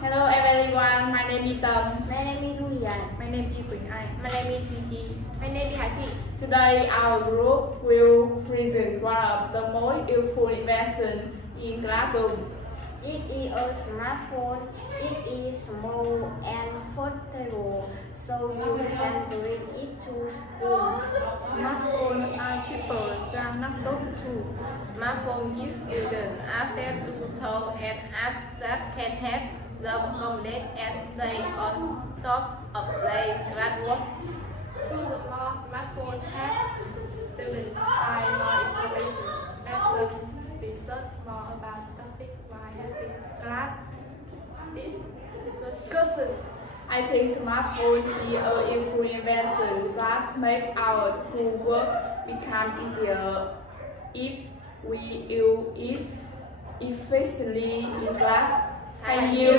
Hello everyone, my name is Tâm. My name is Luyan. My name is Quỳnh Anh. My name is Gigi. My name is Hachi. Today our group will present one of the most useful inventions in classroom. It is a smartphone. It is small and portable, so you can bring it to school. Smartphones are cheaper than laptops too. Smartphone gives students access to tools and apps that can help them complete and stay on top of their classwork. Through the law, smartphones help students find more information, let them research more about topics while having class discussion. I think smartphone is a useful invention that make our schoolwork become easier if we use it efficiently in class. Thank you.